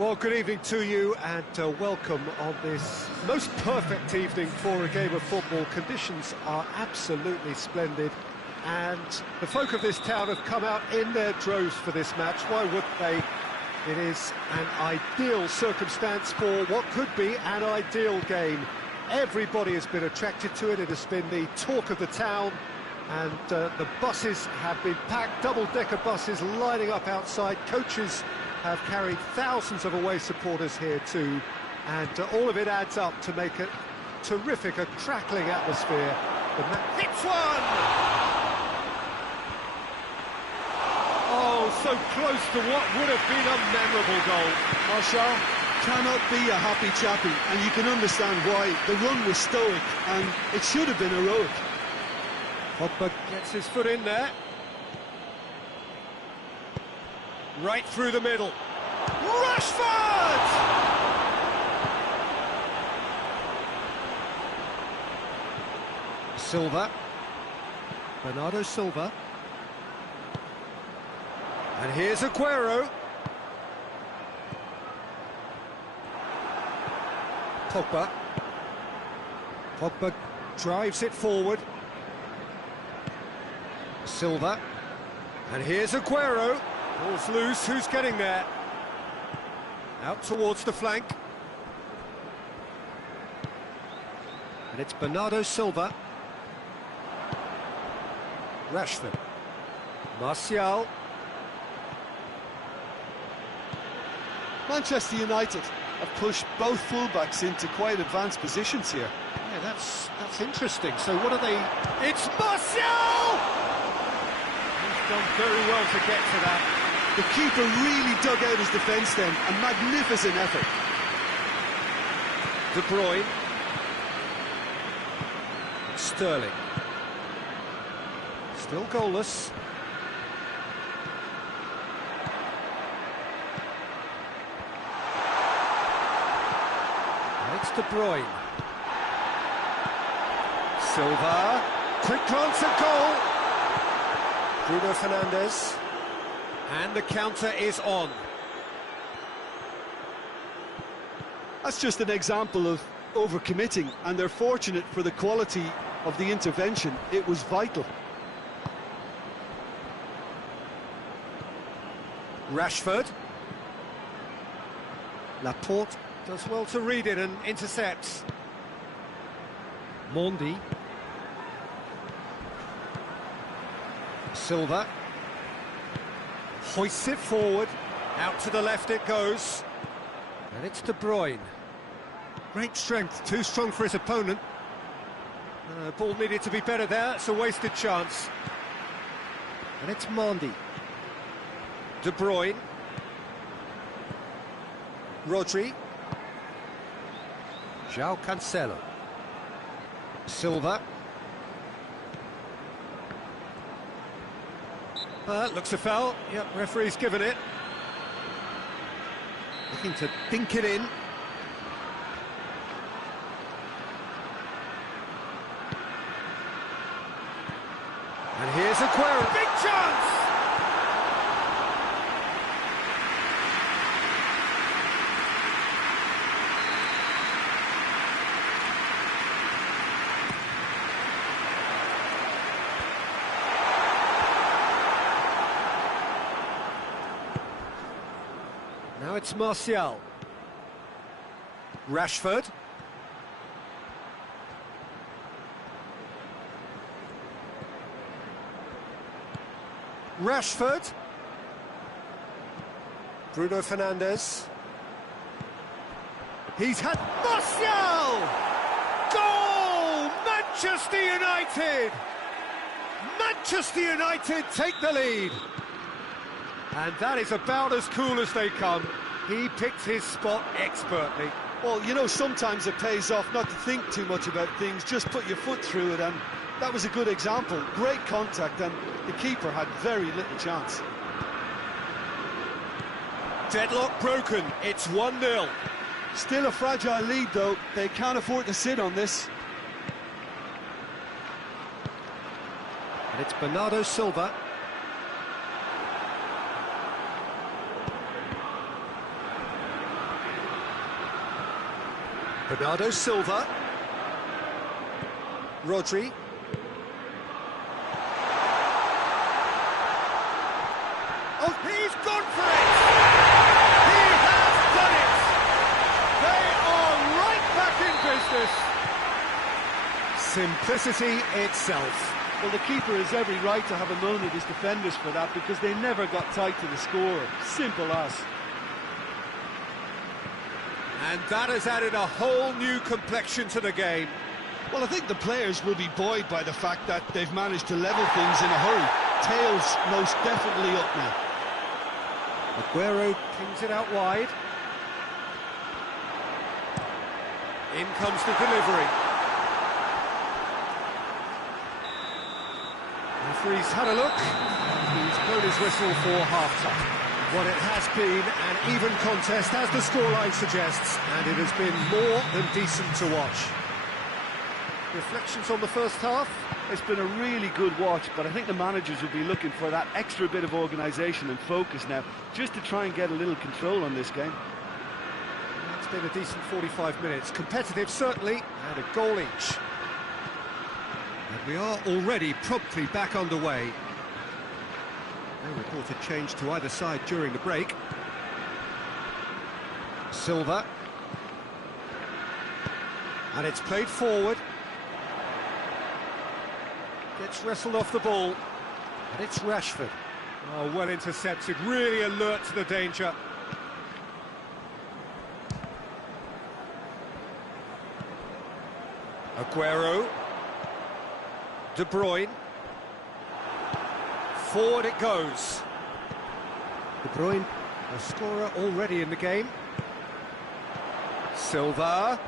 Well, good evening to you and welcome on this most perfect evening for a game of football. Conditions are absolutely splendid and the folk of this town have come out in their droves for this match. Why wouldn't they? It is an ideal circumstance for what could be an ideal game. Everybody has been attracted to it. It has been the talk of the town, and the buses have been packed, double-decker buses lining up outside. Coaches have carried thousands of away supporters here too, and all of it adds up to make a terrific, a crackling atmosphere. Hits one! Oh, so close to what would have been a memorable goal. Marshall cannot be a happy chappy, and you can understand why. The run was stoic, and it should have been heroic. Pogba gets his foot in there. Right through the middle. Rashford! Silva. Bernardo Silva. And here's Aguero. Pogba. Pogba drives it forward. Silva. And here's Aguero. Ball's loose, who's getting there? Out towards the flank. And it's Bernardo Silva. Rashford. Martial. Manchester United have pushed both fullbacks into quite advanced positions here. Yeah, that's interesting. So what are they... It's Martial! He's done very well to get to that. The keeper really dug out his defence then, a magnificent effort. De Bruyne. Sterling. Still goalless. And it's De Bruyne. Silva. Quick glance at goal. Bruno Fernandes. And the counter is on. That's just an example of overcommitting, and they're fortunate for the quality of the intervention. It was vital. Rashford. Laporte does well to read it and intercepts. Mondi. Silva. Hoists it forward, out to the left it goes, and it's De Bruyne. Great strength, too strong for his opponent. Ball needed to be better there, it's a wasted chance. And it's Mondi. De Bruyne. Rodri. João Cancelo. Silva. Looks a foul. Yep, referee's given it. Looking to dink it in. And here's Aguero. Big chance! Now it's Martial. Rashford. Rashford. Bruno Fernandes. He's had Martial! Goal! Manchester United! Manchester United take the lead. And that is about as cool as they come. He picked his spot expertly. Well, you know, sometimes it pays off not to think too much about things, just put your foot through it, and that was a good example. Great contact, and the keeper had very little chance. Deadlock broken, it's 1-0. Still a fragile lead, though. They can't afford to sit on this. And it's Bernardo Silva. Bernardo Silva. Rodri. Oh, he's gone for it! He has done it! They are right back in business! Simplicity itself. Well, the keeper has every right to have a moan at his defenders for that, because they never got tight to the score. Simple as. And that has added a whole new complexion to the game. Well, I think the players will be buoyed by the fact that they've managed to level things in a hurry. Tails most definitely up now. Aguero kings it out wide. In comes the delivery. Referee's had a look, and he's blown his whistle for half-time. What it has been an even contest, as the scoreline suggests, and it has been more than decent to watch. Reflections on the first half? It's been a really good watch, but I think the managers will be looking for that extra bit of organisation and focus now, just to try and get a little control on this game. It's been a decent 45 minutes. Competitive, certainly, and a goal each. And we are already promptly back underway. No reported change to either side during the break. Silva. And it's played forward. Gets wrestled off the ball. And it's Rashford. Oh, well intercepted, really alert to the danger. Aguero. De Bruyne. Forward it goes. De Bruyne, a scorer already in the game. Silva.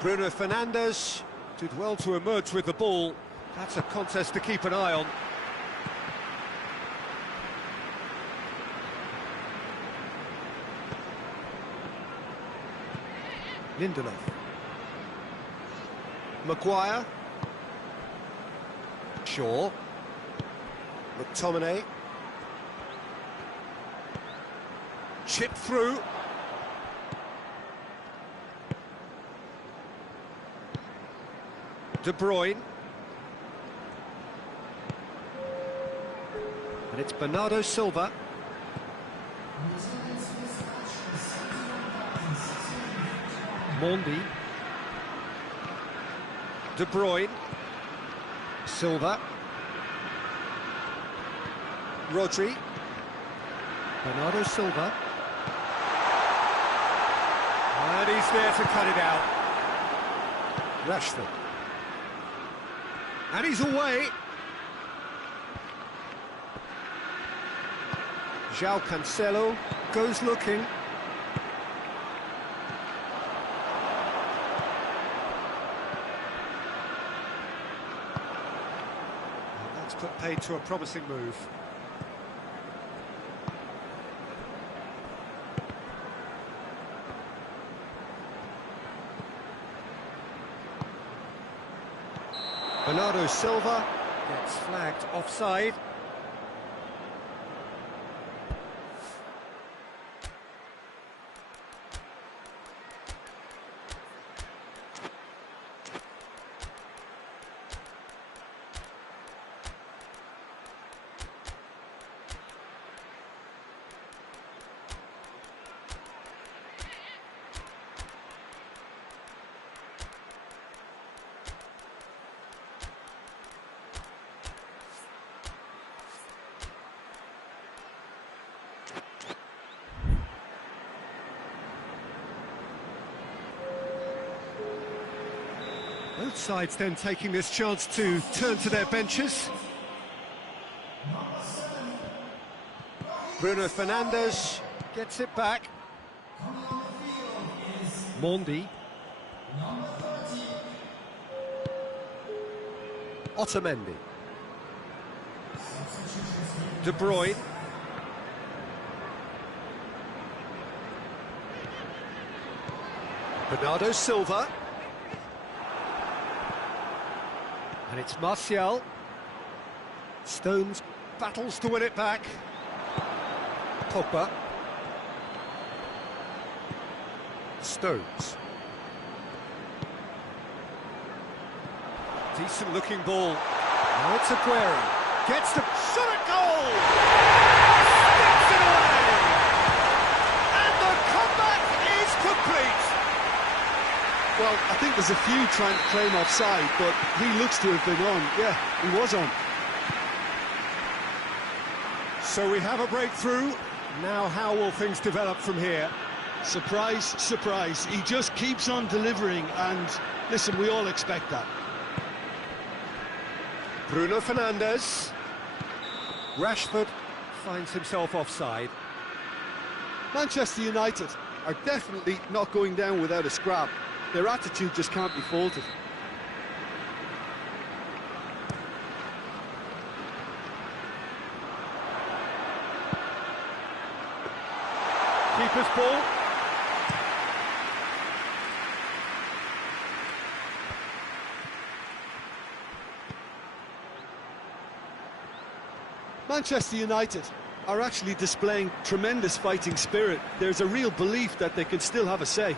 Bruno Fernandes did well to emerge with the ball. That's a contest to keep an eye on. Lindelof. Maguire. Shaw. McTominay. Chip through. De Bruyne. And it's Bernardo Silva. Mondi. De Bruyne. Silva. Rodri. Bernardo Silva. And he's there to cut it out. Rashford. And he's away. João Cancelo goes looking. And that's put paid to a promising move. Bernardo Silva gets flagged offside. Both sides then taking this chance to turn to their benches. Bruno Fernandes gets it back. Mondi. Otamendi. De Bruyne. Bernardo Silva. And it's Martial. Stones battles to win it back. Pogba. Stones. Decent looking ball. Now it's Aguero. Gets the shot at goal! Sticks it away! And the comeback is complete! Well, I think there's a few trying to claim offside, but he looks to have been on. Yeah, he was on. So we have a breakthrough. Now how will things develop from here? Surprise, surprise. He just keeps on delivering, and listen, we all expect that. Bruno Fernandes. Rashford finds himself offside. Manchester United are definitely not going down without a scrap. Their attitude just can't be faulted. Keeper's ball. Manchester United are actually displaying tremendous fighting spirit. There's a real belief that they can still have a say.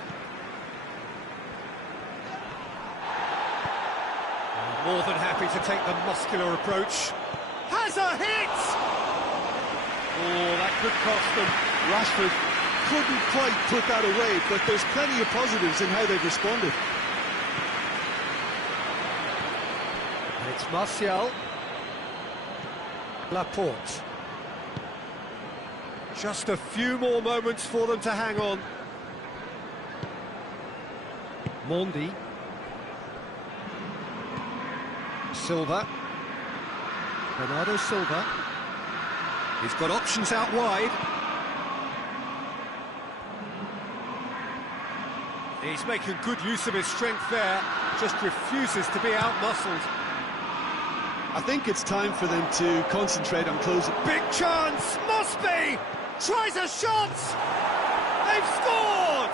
More than happy to take the muscular approach. Has a hit! Oh, that could cost them. Rashford couldn't quite put that away, but there's plenty of positives in how they've responded. And it's Martial. Laporte. Just a few more moments for them to hang on. Mondi. Silva. Bernardo Silva. He's got options out wide. He's making good use of his strength there, just refuses to be out-muscled. I think it's time for them to concentrate on closing. Big chance, must be! Tries a shot! They've scored!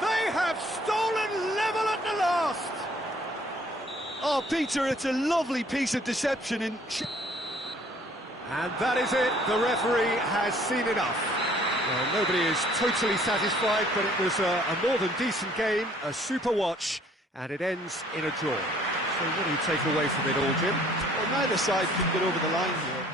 They have stolen level at the last! Oh, Peter, it's a lovely piece of deception in... And that is it, the referee has seen enough. Well, nobody is totally satisfied, but it was a more than decent game, a super watch, and it ends in a draw. So what do you take away from it all, Jim? Well, neither side can get over the line here.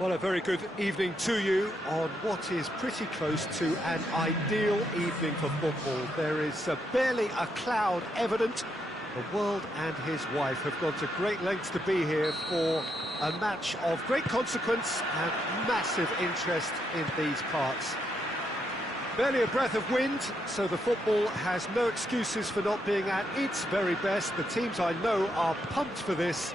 Well, a very good evening to you on what is pretty close to an ideal evening for football. There is barely a cloud evident. The world and his wife have gone to great lengths to be here for a match of great consequence and massive interest in these parts. Barely a breath of wind, so the football has no excuses for not being at its very best. The teams I know are pumped for this.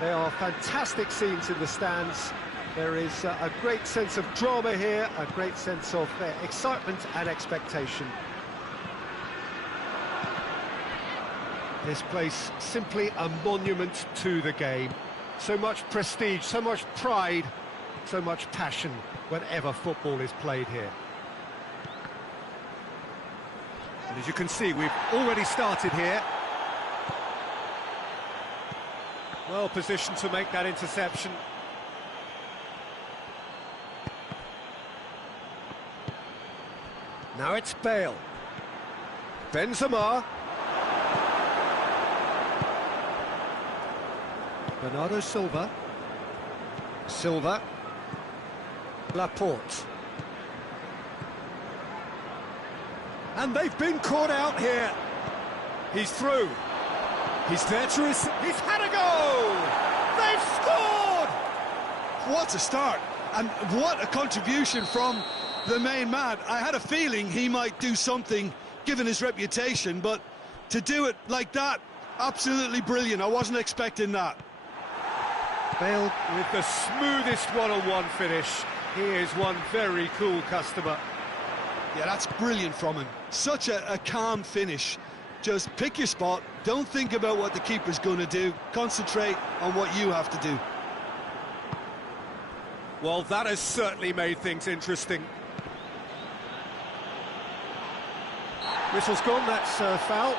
There are fantastic scenes in the stands. There is a great sense of drama here, a great sense of excitement and expectation. This place simply a monument to the game. So much prestige, so much pride, so much passion whenever football is played here. And as you can see, we've already started here. Well positioned to make that interception. Now it's Bale. Benzema. Bernardo Silva. Silva. Laporte. And they've been caught out here. He's through. He's there to he's had a goal! They've scored! What a start, and what a contribution from the main man. I had a feeling he might do something, given his reputation, but to do it like that, absolutely brilliant. I wasn't expecting that. Bale with the smoothest one-on-one finish. He is one very cool customer. Yeah, that's brilliant from him. Such a calm finish. Just pick your spot, don't think about what the keeper's going to do, concentrate on what you have to do. Well, that has certainly made things interesting. Whistle's gone, that's foul.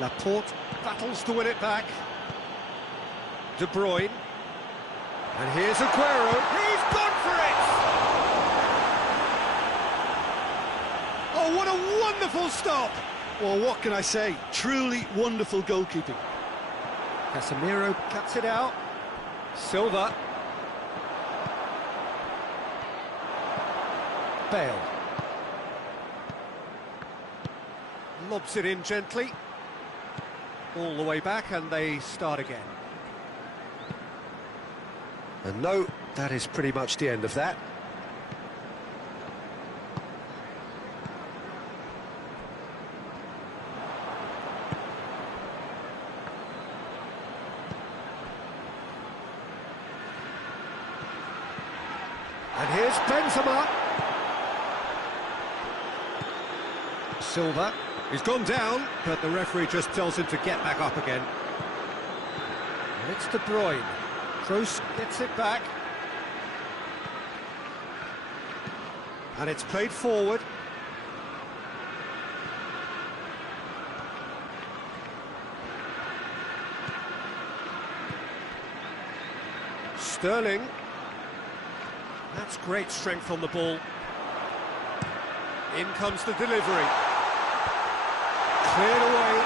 Laporte battles to win it back. De Bruyne. And here's Aguero. He's gone for it! Oh, what a wonderful stop! Well, what can I say? Truly wonderful goalkeeping. Casemiro cuts it out. Silva. Bale. Lobs it in gently. All the way back, and they start again. And no, that is pretty much the end of that. And here's Benzema. Silva. He's gone down, but the referee just tells him to get back up again. And it's De Bruyne. Kroos gets it back. And it's played forward. Sterling. That's great strength on the ball. In comes the delivery. Cleared away.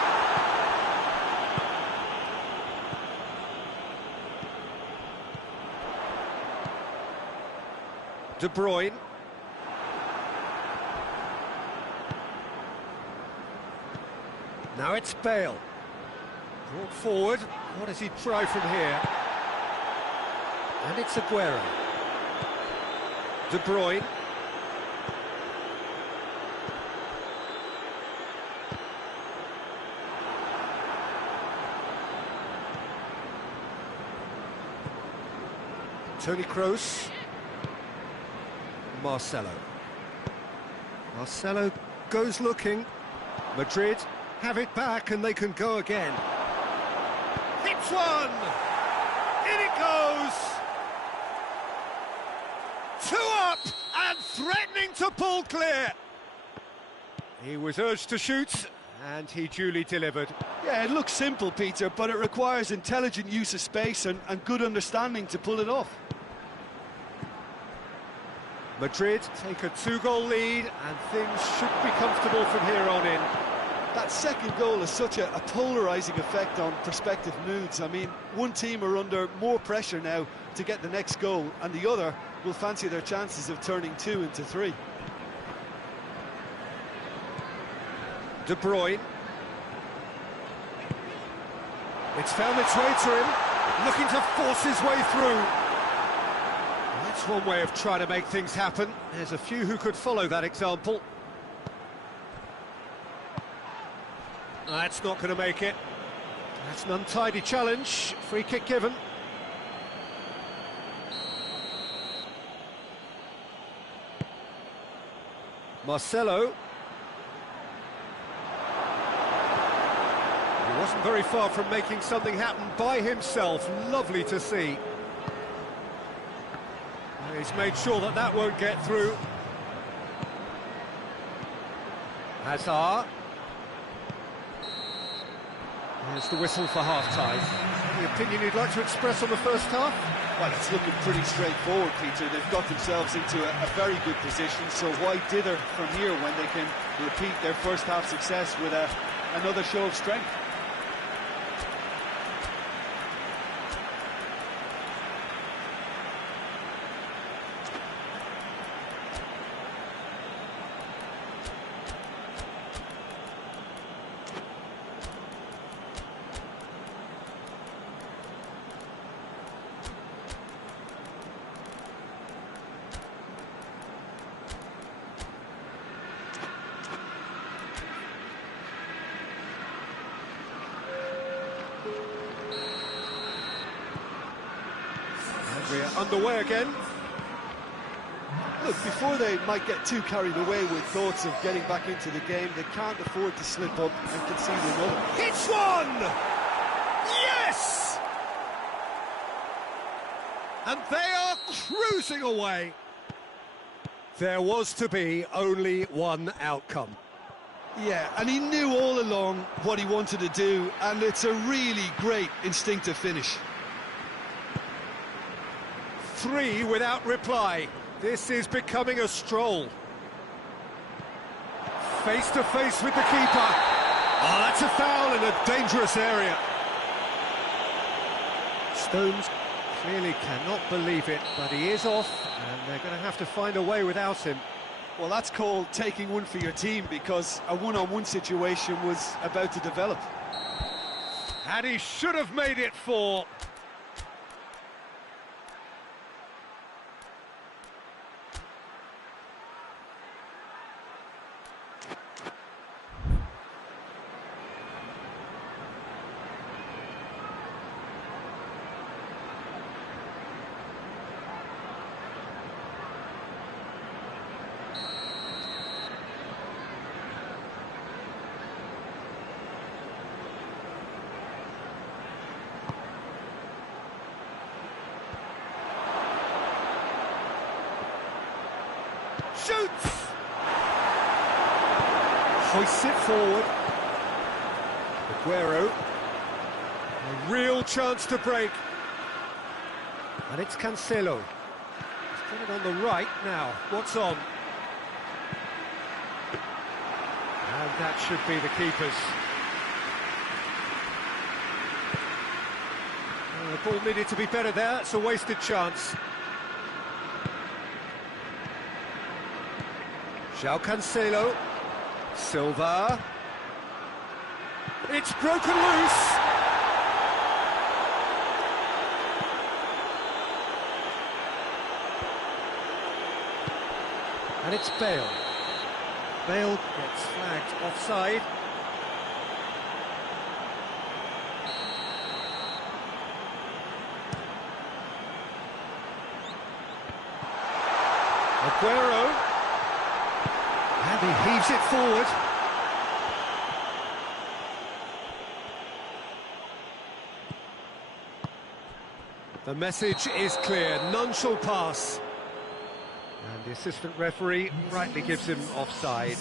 De Bruyne. Now it's Bale. Brought forward. What does he try from here? And it's Aguero. De Bruyne. Toni Kroos. Marcelo. Marcelo goes looking. Madrid have it back and they can go again. Hits one! In it goes! Two up and threatening to pull clear. He was urged to shoot And he duly delivered. Yeah, it looks simple, Peter, but it requires intelligent use of space and good understanding to pull it off. Madrid take a 2-goal lead, and things should be comfortable from here on in. That second goal has such a polarising effect on prospective moods. I mean, one team are under more pressure now to get the next goal, and the other will fancy their chances of turning 2 into 3. De Bruyne. It's found its way to him, looking to force his way through. That's one way of trying to make things happen. There's a few who could follow that example. That's not going to make it. That's an untidy challenge. Free kick given. Marcelo. He wasn't very far from making something happen by himself. Lovely to see. He's made sure that that won't get through. Hazard. There's the whistle for half-time. Any opinion you'd like to express on the first half? Well, it's looking pretty straightforward, Peter. They've got themselves into a very good position, so why dither from here when they can repeat their first half success with another show of strength? We're underway again. Look, before they might get too carried away with thoughts of getting back into the game, they can't afford to slip up and concede another. It's one! Yes! And they are cruising away. There was to be only one outcome. Yeah, and he knew all along what he wanted to do, and it's a really great instinctive finish. 3 without reply. This is becoming a stroll. Face to face with the keeper. Oh, that's a foul in a dangerous area. Stones clearly cannot believe it, but he is off, and they're going to have to find a way without him. Well, that's called taking one for your team, because a one-on-one situation was about to develop. And he should have made it 4. Shoots! Hoists it forward. Aguero. A real chance to break. And it's Cancelo. He's got it on the right now. What's on? And that should be the keeper's. The ball needed to be better there. It's a wasted chance. João Cancelo, Silva, it's broken loose. And it's Bale. Bale gets flagged offside. Aguero. And he heaves it forward. The message is clear, none shall pass. And the assistant referee rightly gives him offside.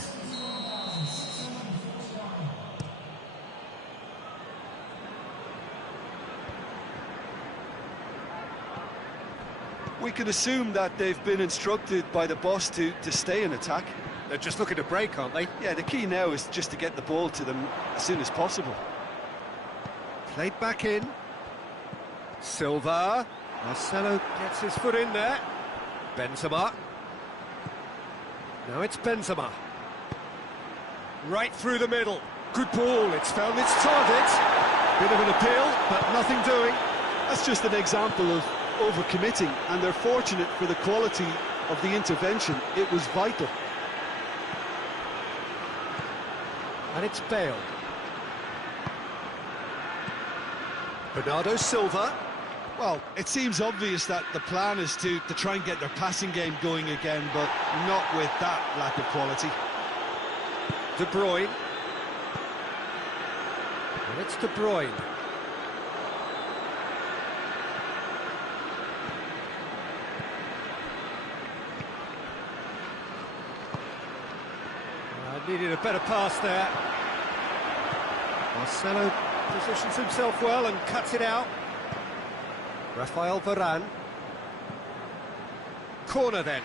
We can assume that they've been instructed by the boss to stay in attack. They're just looking to break, aren't they? Yeah, the key now is just to get the ball to them as soon as possible. Played back in. Silva. Marcelo gets his foot in there. Benzema. Now it's Benzema. Right through the middle. Good ball, it's found its target. Bit of an appeal, but nothing doing. That's just an example of overcommitting, and they're fortunate for the quality of the intervention. It was vital. And it's Bale. Bernardo Silva. Well, it seems obvious that the plan is to try and get their passing game going again, but not with that lack of quality. De Bruyne. And it's De Bruyne. Needed a better pass there. Marcelo positions himself well and cuts it out. Rafael Varane. Corner then.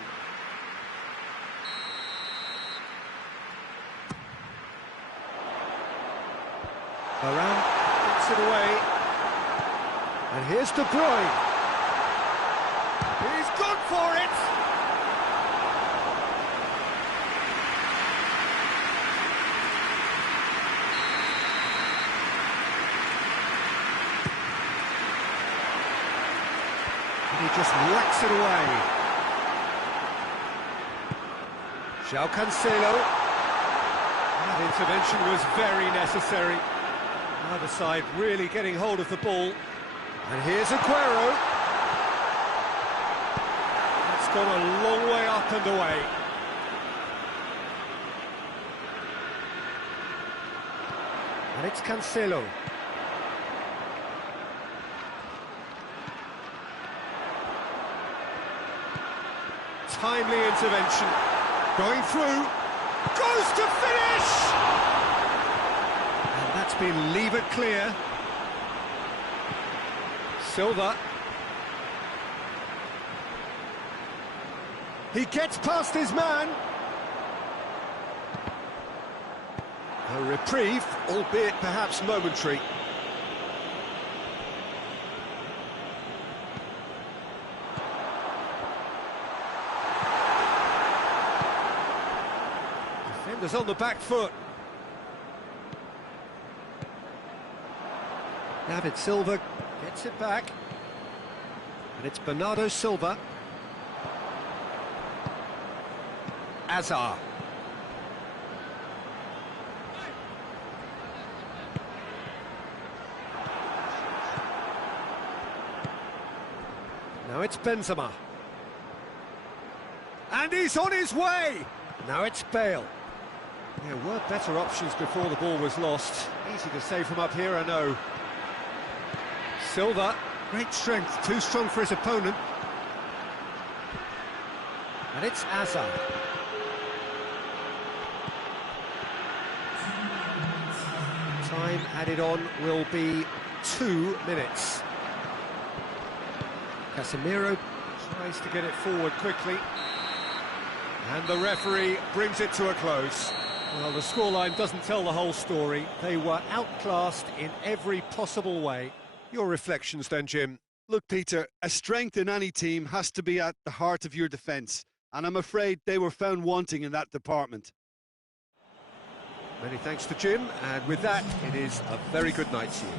Varane gets it away. And here's De Bruyne. He's gone for it! He just whacks it away. João Cancelo. That intervention was very necessary. Either side really getting hold of the ball. And here's Aguero. It's gone a long way up and away. And it's Cancelo. Timely intervention, going through, goes to finish! And that's been levered clear. Silva. He gets past his man. A reprieve, albeit perhaps momentary. Defenders on the back foot. David Silva gets it back. And it's Bernardo Silva. Azar. Now it's Benzema. And he's on his way! Now it's Bale. There were better options before the ball was lost. Easy to say from up here, I know. Silva, great strength, too strong for his opponent. And it's Azar. Time added on will be 2 minutes. Casemiro tries to get it forward quickly. And the referee brings it to a close. Well, the scoreline doesn't tell the whole story. They were outclassed in every possible way. Your reflections then, Jim? Look, Peter, a strength in any team has to be at the heart of your defence, and I'm afraid they were found wanting in that department. Many thanks to Jim, and with that, it is a very good night to you.